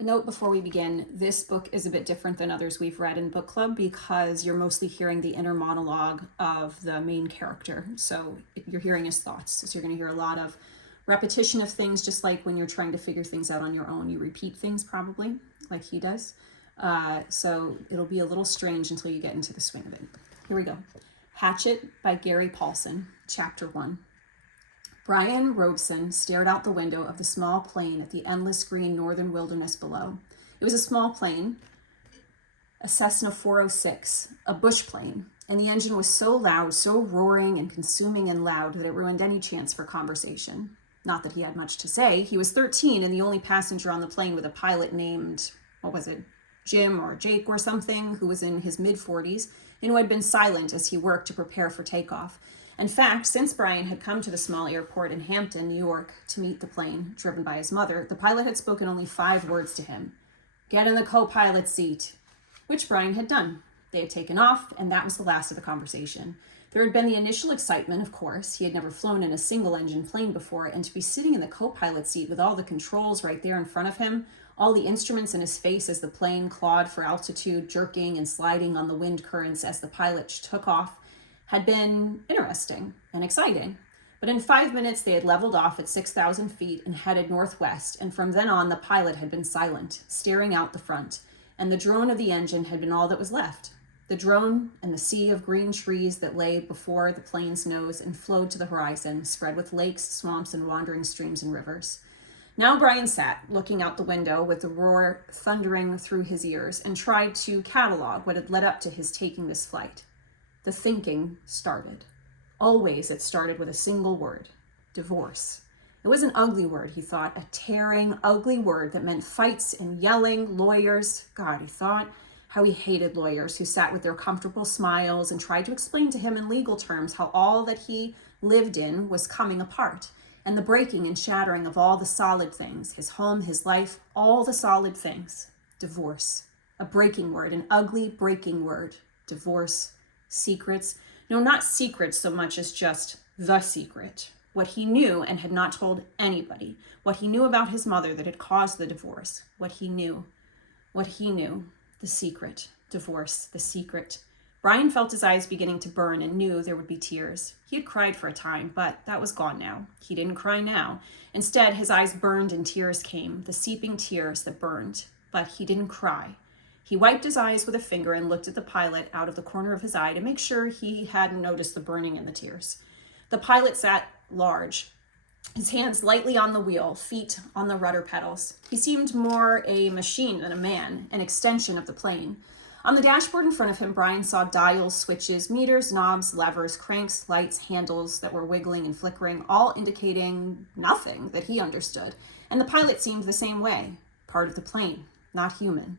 Note before we begin, this book is a bit different than others we've read in book club because you're mostly hearing the inner monologue of the main character. So you're hearing his thoughts. So you're going to hear a lot of repetition of things, just like when you're trying to figure things out on your own. You repeat things probably, like he does. So it'll be a little strange until you get into the swing of it. Here we go. Hatchet by Gary Paulsen, Chapter 1. Brian Robeson stared out the window of the small plane at the endless green northern wilderness below. It was a small plane, a Cessna 406, a bush plane, and the engine was so loud, so roaring and consuming and loud that it ruined any chance for conversation. Not that he had much to say. He was 13 and the only passenger on the plane with a pilot named, Jim or Jake or something, who was in his mid-40s and who had been silent as he worked to prepare for takeoff. In fact, since Brian had come to the small airport in Hampton, New York, to meet the plane, driven by his mother, the pilot had spoken only 5 words to him. "Get in the co-pilot seat," which Brian had done. They had taken off, and that was the last of the conversation. There had been the initial excitement, of course. He had never flown in a single-engine plane before, and to be sitting in the co-pilot seat with all the controls right there in front of him, all the instruments in his face as the plane clawed for altitude, jerking and sliding on the wind currents as the pilot took off, had been interesting and exciting. But in 5 minutes, they had leveled off at 6,000 feet and headed northwest, and from then on, the pilot had been silent, staring out the front, and the drone of the engine had been all that was left. The drone and the sea of green trees that lay before the plane's nose and flowed to the horizon, spread with lakes, swamps, and wandering streams and rivers. Now Brian sat, looking out the window with the roar thundering through his ears, and tried to catalog what had led up to his taking this flight. The thinking started. Always it started with a single word: divorce. It was an ugly word, he thought, a tearing, ugly word that meant fights and yelling, lawyers. God, he thought how he hated lawyers who sat with their comfortable smiles and tried to explain to him in legal terms how all that he lived in was coming apart, and the breaking and shattering of all the solid things, his home, his life, all the solid things. Divorce. A breaking word, an ugly breaking word. Divorce. Secrets. No, not secrets so much as just the secret. What he knew and had not told anybody. What he knew about his mother that had caused the divorce. What he knew. The secret. Divorce. The secret. Brian felt his eyes beginning to burn and knew there would be tears. He had cried for a time, but that was gone now. He didn't cry now. Instead, his eyes burned and tears came, the seeping tears that burned. But he didn't cry. He wiped his eyes with a finger and looked at the pilot out of the corner of his eye to make sure he hadn't noticed the burning and the tears. The pilot sat large, his hands lightly on the wheel, feet on the rudder pedals. He seemed more a machine than a man, an extension of the plane. On the dashboard in front of him, Brian saw dials, switches, meters, knobs, levers, cranks, lights, handles that were wiggling and flickering, all indicating nothing that he understood. And the pilot seemed the same way, part of the plane, not human.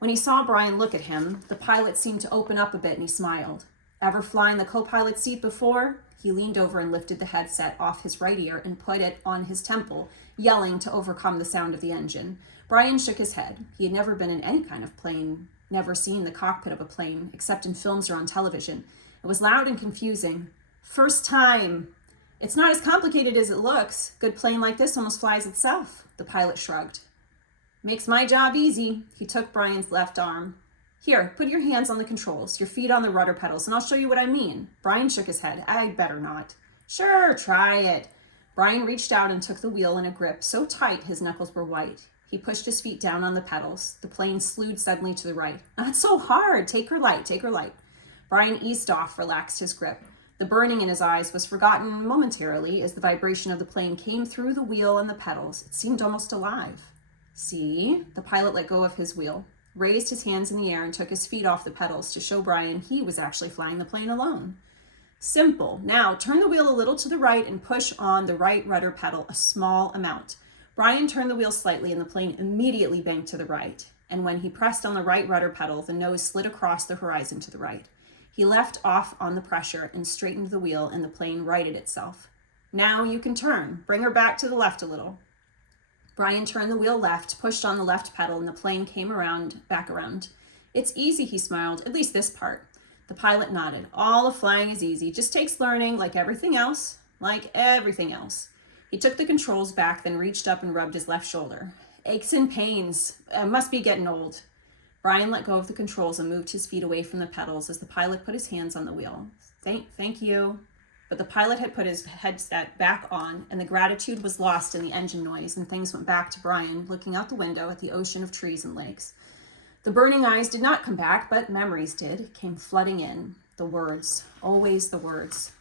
When he saw Brian look at him, the pilot seemed to open up a bit and he smiled. Ever fly in the co-pilot seat before? He leaned over and lifted the headset off his right ear and put it on his temple, yelling to overcome the sound of the engine. Brian shook his head. He had never been in any kind of plane, never seen the cockpit of a plane, except in films or on television. It was loud and confusing. First time. It's not as complicated as it looks. Good plane like this almost flies itself, the pilot shrugged. Makes my job easy. He took Brian's left arm. Here, put your hands on the controls, your feet on the rudder pedals, and I'll show you what I mean. Brian shook his head. I'd better not. Sure, try it. Brian reached out and took the wheel in a grip so tight his knuckles were white. He pushed his feet down on the pedals. The plane slewed suddenly to the right. Not so hard. Take her light. Brian eased off, relaxed his grip. The burning in his eyes was forgotten momentarily as the vibration of the plane came through the wheel and the pedals. It seemed almost alive. See? The pilot let go of his wheel, raised his hands in the air, and took his feet off the pedals to show Brian he was actually flying the plane alone. Simple. Now, turn the wheel a little to the right and push on the right rudder pedal a small amount. Brian turned the wheel slightly and the plane immediately banked to the right. And when he pressed on the right rudder pedal, the nose slid across the horizon to the right. He left off on the pressure and straightened the wheel, and the plane righted itself. Now you can turn. Bring her back to the left a little. Brian turned the wheel left, pushed on the left pedal, and the plane came back around. It's easy, he smiled, at least this part. The pilot nodded. All of flying is easy, just takes learning, like everything else. He took the controls back, then reached up and rubbed his left shoulder. Aches and pains. Must be getting old. Brian let go of the controls and moved his feet away from the pedals as the pilot put his hands on the wheel. Thank you. But the pilot had put his headset back on, and the gratitude was lost in the engine noise, and things went back to Brian, looking out the window at the ocean of trees and lakes. The burning eyes did not come back, but memories did, came flooding in. The words, always the words.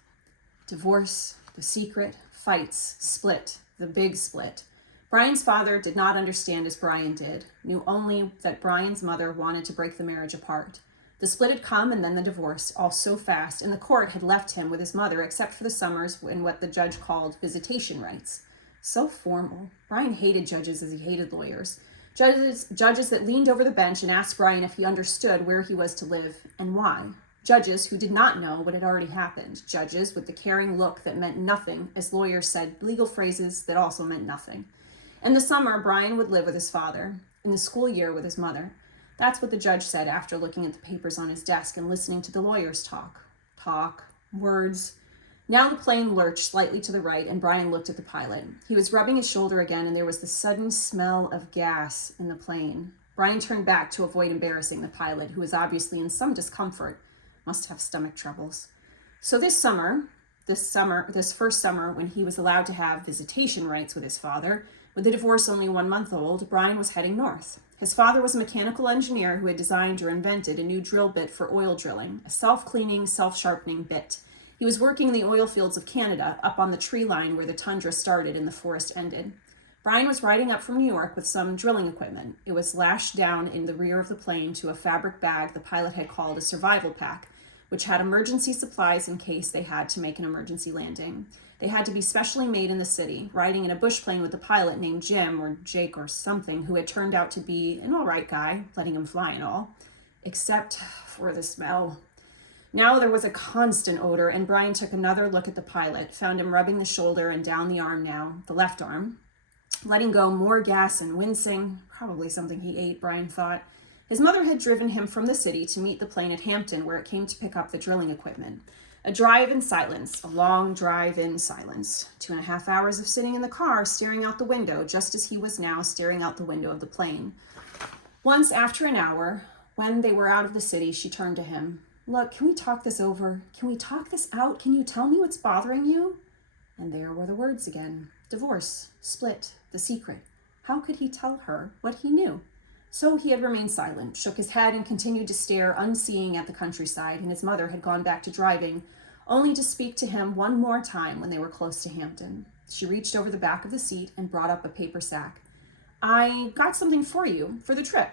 Divorce, the secret, fights, split, the big split. Brian's father did not understand as Brian did, knew only that Brian's mother wanted to break the marriage apart. The split had come and then the divorce, all so fast, and the court had left him with his mother except for the summers in what the judge called visitation rights. So formal. Brian hated judges as he hated lawyers. Judges that leaned over the bench and asked Brian if he understood where he was to live and why. Judges who did not know what had already happened. Judges with the caring look that meant nothing as lawyers said legal phrases that also meant nothing. In the summer, Brian would live with his father. In the school year, with his mother. That's what the judge said after looking at the papers on his desk and listening to the lawyers talk. Words. Now the plane lurched slightly to the right, and Brian looked at the pilot. He was rubbing his shoulder again, and there was the sudden smell of gas in the plane. Brian turned back to avoid embarrassing the pilot, who was obviously in some discomfort. Must have stomach troubles. So this first summer, when he was allowed to have visitation rights with his father, with the divorce only 1 month old, Brian was heading north. His father was a mechanical engineer who had designed or invented a new drill bit for oil drilling, a self-cleaning, self-sharpening bit. He was working in the oil fields of Canada, up on the tree line where the tundra started and the forest ended. Brian was riding up from New York with some drilling equipment. It was lashed down in the rear of the plane to a fabric bag the pilot had called a survival pack, which had emergency supplies in case they had to make an emergency landing. They had to be specially made in the city, riding in a bush plane with a pilot named Jim or Jake or something who had turned out to be an all right guy, letting him fly and all, except for the smell. Now there was a constant odor, and Brian took another look at the pilot, found him rubbing the shoulder and down the arm now, the left arm, letting go more gas and wincing, probably something he ate, Brian thought. His mother had driven him from the city to meet the plane at Hampton, where it came to pick up the drilling equipment. A drive in silence, a long drive in silence. 2.5 hours of sitting in the car, staring out the window, just as he was now staring out the window of the plane. Once, after an hour, when they were out of the city, she turned to him. Look, can we talk this over? Can we talk this out? Can you tell me what's bothering you? And there were the words again. Divorce, split, the secret. How could he tell her what he knew? So he had remained silent, shook his head and continued to stare unseeing at the countryside, and his mother had gone back to driving, only to speak to him one more time when they were close to Hampton. She reached over the back of the seat and brought up a paper sack. I got something for you for the trip.